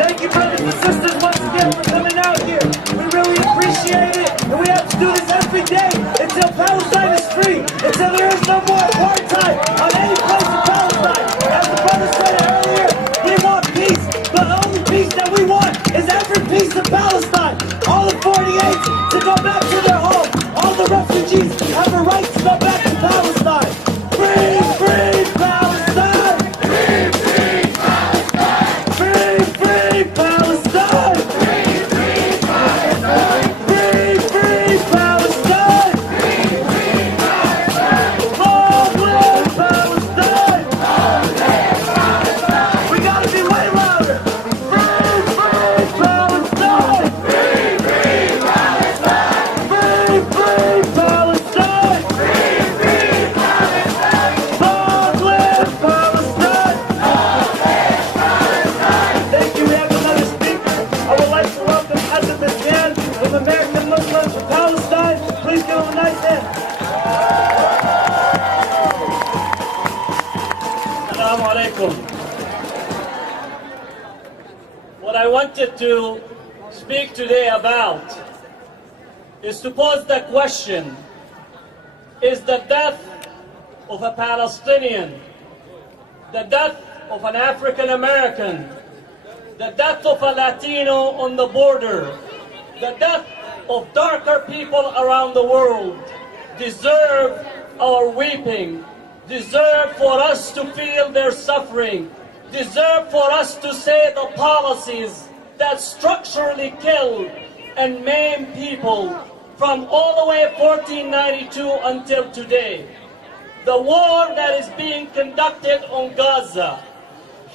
Thank you, brothers and sisters, once again for coming out here. We really appreciate it, and we have to do this every day until Palestine is free, until there is no more apartheid on any place in Palestine. As the brother said earlier, we want peace. The only peace that we want is every piece of Palestine. All the 48 to go back to their home. All the refugees have a right to go back to Palestine. Free, free Palestine! Free, free Palestine! Free, free Palestine! Free, free Palestine! Free, free Palestine! Free, free Palestine! Long live Palestine! Long live Palestine! We gotta be way louder! Free, free Palestine! Free, free Palestine! Free, free Palestine! Free, free Palestine! Long live Palestine! Long live Palestine! Thank you. We have another speaker. I would like to welcome Hatem Bazian from American Muslims for Palestine. Please give him a nice hand. Assalamu alaikum. What I wanted to speak today about is to pose the question: is the death of a Palestinian, the death of an African American, the death of a Latino on the border, the death of darker people around the world deserve our weeping, deserve for us to feel their suffering, deserve for us to say the policies that structurally kill and maim people from all the way 1492 until today. The war that is being conducted on Gaza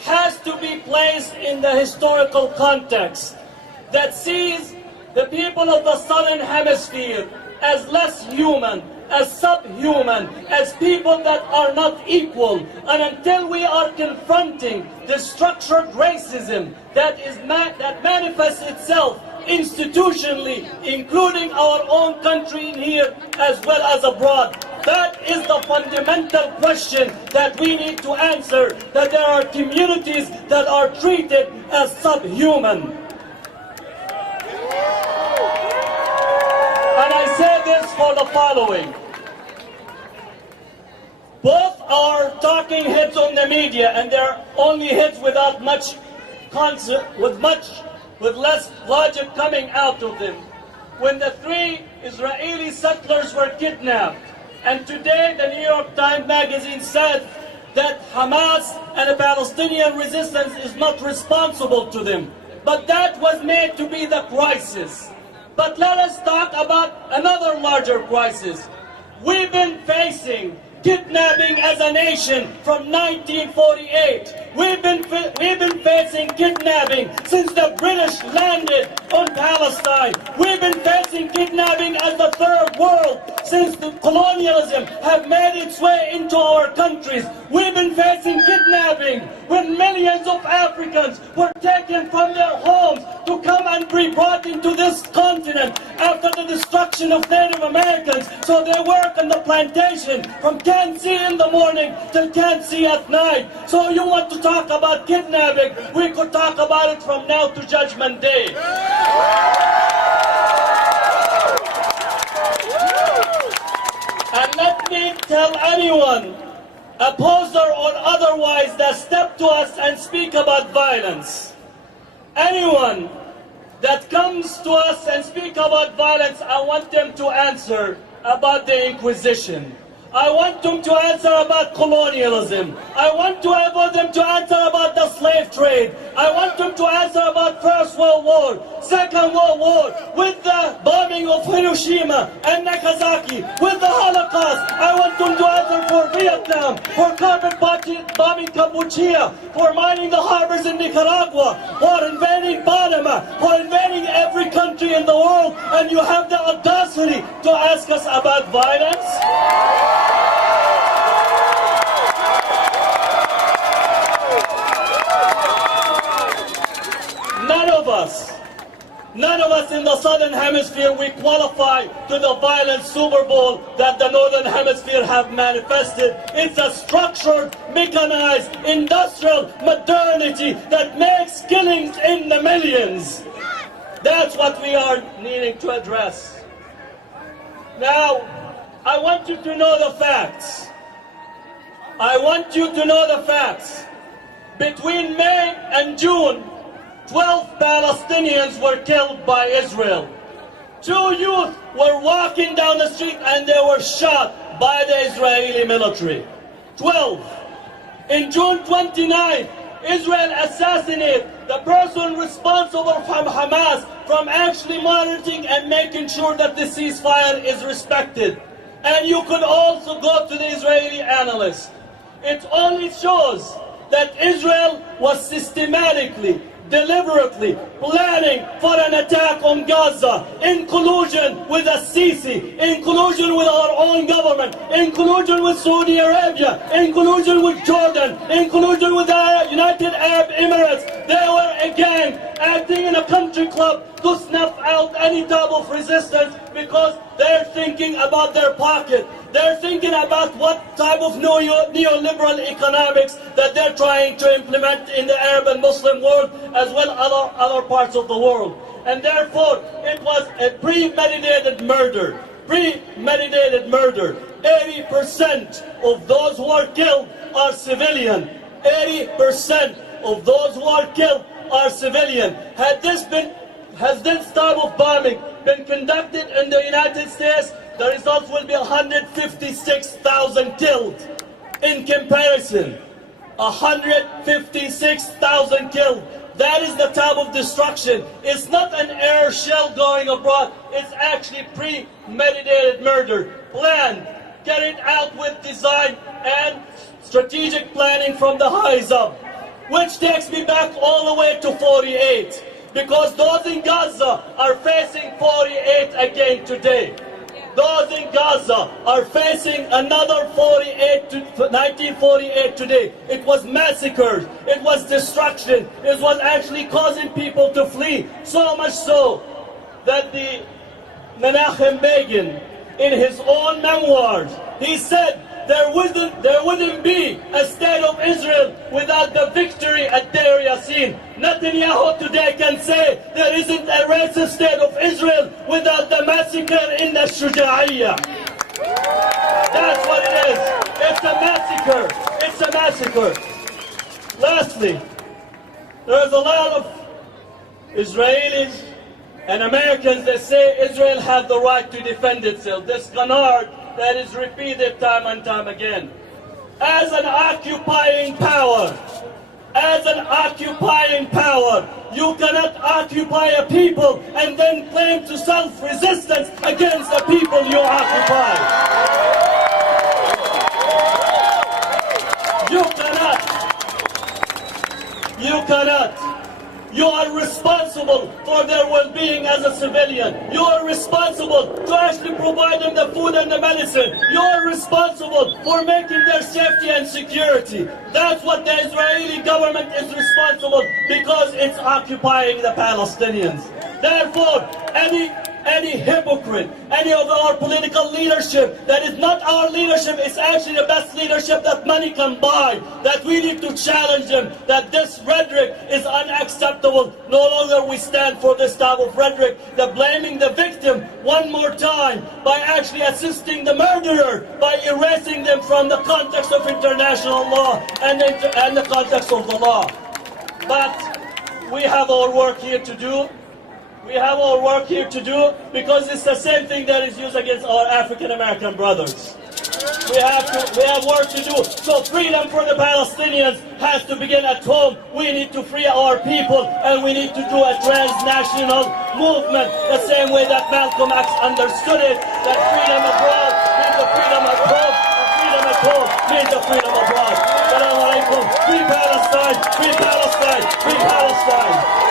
has to be placed in the historical context that sees the people of the Southern Hemisphere as less human, as subhuman, as people that are not equal. And until we are confronting the structured racism that manifests itself institutionally, including our own country here as well as abroad, that is the fundamental question that we need to answer, that there are communities that are treated as subhuman. And I say this for the following. Both are talking heads on the media, and they're only heads without much with less logic coming out of them. When the 3 Israeli settlers were kidnapped, and today the New York Times magazine said that Hamas and the Palestinian resistance is not responsible to them. But that was made to be the crisis. But let us talk about another larger crisis. We've been facing kidnapping as a nation from 1948. We've been facing kidnapping since the British landed on Palestine. We've been facing kidnapping as the third world since the colonialism have made its way into our countries. We've been facing kidnapping when millions of Africans were taken from their homes to come and be brought into this continent after the destruction of Native Americans. So they work on the plantation from can't see in the morning till can't see at night. So you want to talk about kidnapping? We could talk about it from now to Judgment Day. And let me tell anyone, opposer or otherwise, that step to us and speak about violence. Anyone that comes to us and speak about violence, I want them to answer about the Inquisition. I want them to answer about colonialism. I want them to answer about the slave trade. I want them to answer about First World War, Second World War, with the bombing of Hiroshima and Nagasaki, with the Holocaust. I want them to answer for Vietnam, for carpet bombing Kampuchea, for mining the harbors in Nicaragua, for invading Panama, for invading every country in the world, and you have the audacity to ask us about violence? None of us in the Southern Hemisphere, we qualify to the violent Super Bowl that the Northern Hemisphere have manifested. It's a structured, mechanized, industrial modernity that makes killings in the millions. That's what we are needing to address. Now, I want you to know the facts. I want you to know the facts. Between May and June, 12 Palestinians were killed by Israel. 2 youth were walking down the street and they were shot by the Israeli military. 12. In June 29th, Israel assassinated the person responsible from Hamas from actually monitoring and making sure that the ceasefire is respected. And you could also go to the Israeli analysts. It only shows that Israel was systematically, deliberately planning for an attack on Gaza in collusion with Sisi, in collusion with our own government, in collusion with Saudi Arabia, in collusion with Jordan, in collusion with the United Arab Emirates. They were again acting in a country club to snuff out any type of resistance because they're thinking about their pocket. They're thinking about what type of neoliberal economics that they're trying to implement in the Arab and Muslim world as well as other parts of the world. And therefore, it was a premeditated murder. Premeditated murder. 80% of those who are killed are civilian. 80% of those who are killed are civilian. Has this type of bombing been conducted in the United States, the results will be 156,000 killed. In comparison, 156,000 killed. That is the type of destruction. It's not an air shell going abroad. It's actually premeditated murder. Planned, carried out with design and strategic planning from the highs up. Which takes me back all the way to 48. Because those in Gaza are facing 48 again today. Those in Gaza are facing another 1948 today. It was massacres, it was destruction, it was actually causing people to flee. So much so that the Hatem Bazian, in his own memoirs, he said there wouldn't be a state of Israel without the victory at Deir Yassin. Netanyahu today can say there isn't a racist state of Israel without the massacre in the Shuja'iyya. That's what it is. It's a massacre. It's a massacre. Lastly, there's a lot of Israelis and Americans that say Israel has the right to defend itself. This canard that is repeated time and time again. As an occupying power, you cannot occupy a people and then claim to self-resistance against the people you occupy. You cannot. You are responsible for their well-being as a civilian. You are responsible to actually provide them the food and the medicine. You are responsible for making their safety and security. That's what the Israeli government is responsible because it's occupying the Palestinians. Therefore, any hypocrite, any of our political leadership that is not our leadership, it's actually the best leadership that money can buy, that we need to challenge them, that this rhetoric is unacceptable. No longer we stand for this type of rhetoric, the blaming the victim one more time by actually assisting the murderer, by erasing them from the context of international law and the context of the law. But we have our work here to do. We have our work here to do because it's the same thing that is used against our African American brothers. We have work to do. So freedom for the Palestinians has to begin at home. We need to free our people and we need to do a transnational movement the same way that Malcolm X understood it, that freedom abroad means the freedom at home, and freedom at home means the freedom abroad. Assalamu alaikum. Free Palestine, free Palestine, free Palestine.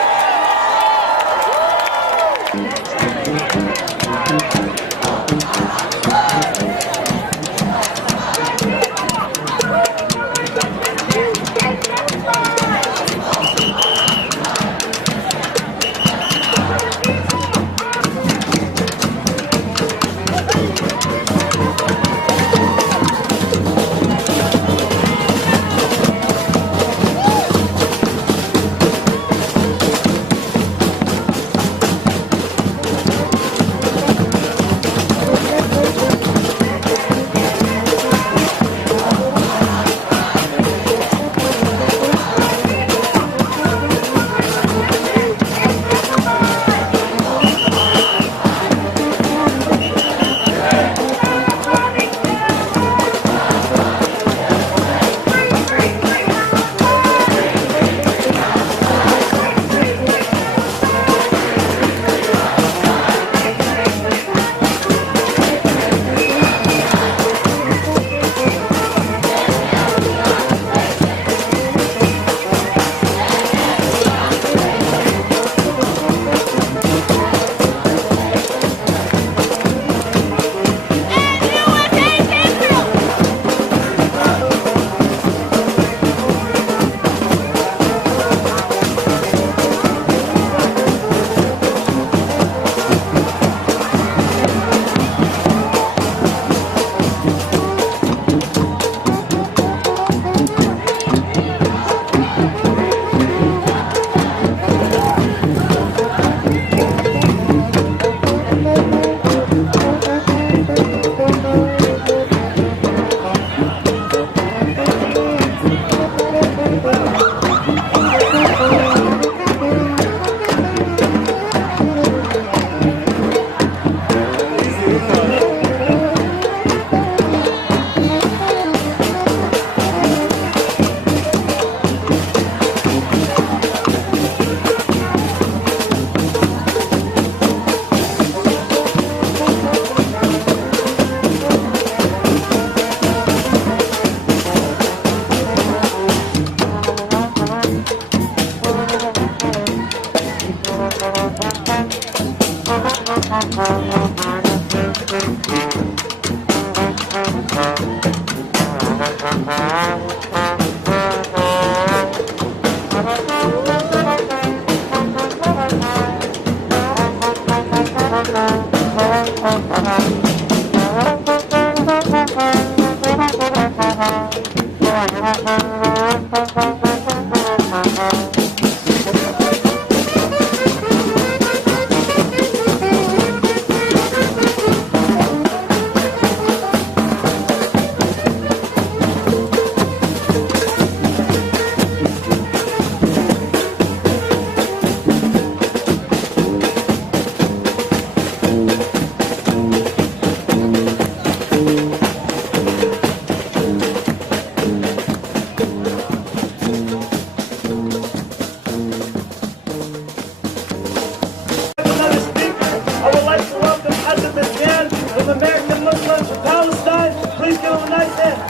Muslims from Palestine. Please give them a nice hand.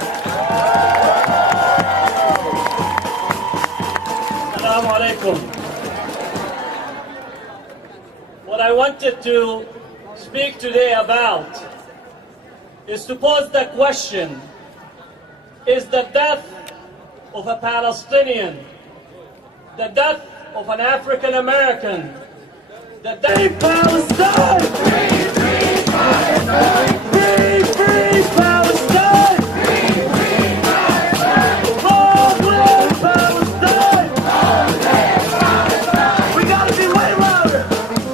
Assalamu alaikum. What I wanted to speak today about is to pose the question, is the death of a Palestinian, the death of an African American, the death Free Palestine! Free, free Palestine! Free, free Palestine! Free, free Palestine! Long live Palestine! Long live Palestine! We gotta be way louder!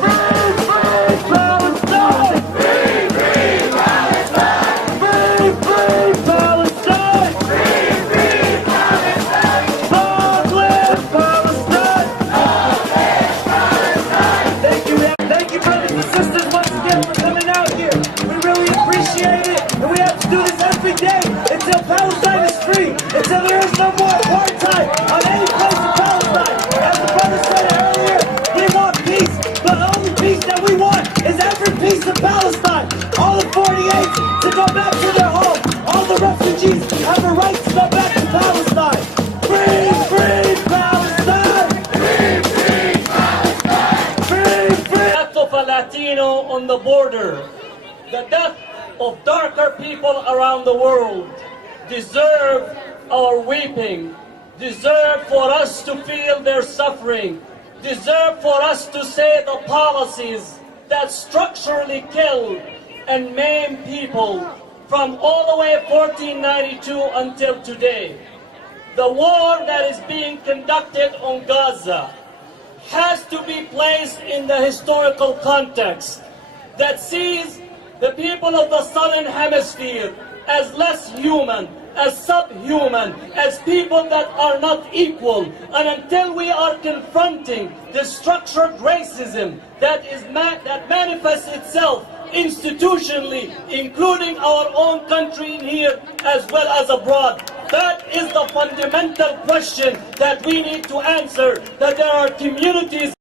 Free, free Palestine! Free, free Palestine! Free, free Palestine! Free, free Palestine! Long live Palestine! Long live Palestine! Thank you, brothers and sisters, once again for coming out here. We really appreciate it, and we have to do this every day until Palestine is free, until there is no more apartheid on any place in Palestine. As the brother said earlier, we want peace, but the only peace that we want is every piece of Palestine. All the 48s to go back to their home. All the refugees have a right to go back to Palestine. Free, free Palestine! Free, free Palestine! Free, free! death of a Latino on the border, the death of darker people around the world deserve our weeping, deserve for us to feel their suffering, deserve for us to say the policies that structurally kill and maim people from all the way 1492 until today. The war that is being conducted on Gaza has to be placed in the historical context that sees the people of the Southern Hemisphere as less human, as subhuman, as people that are not equal. And until we are confronting the structured racism that manifests itself institutionally, including our own country here as well as abroad, that is the fundamental question that we need to answer, that there are communities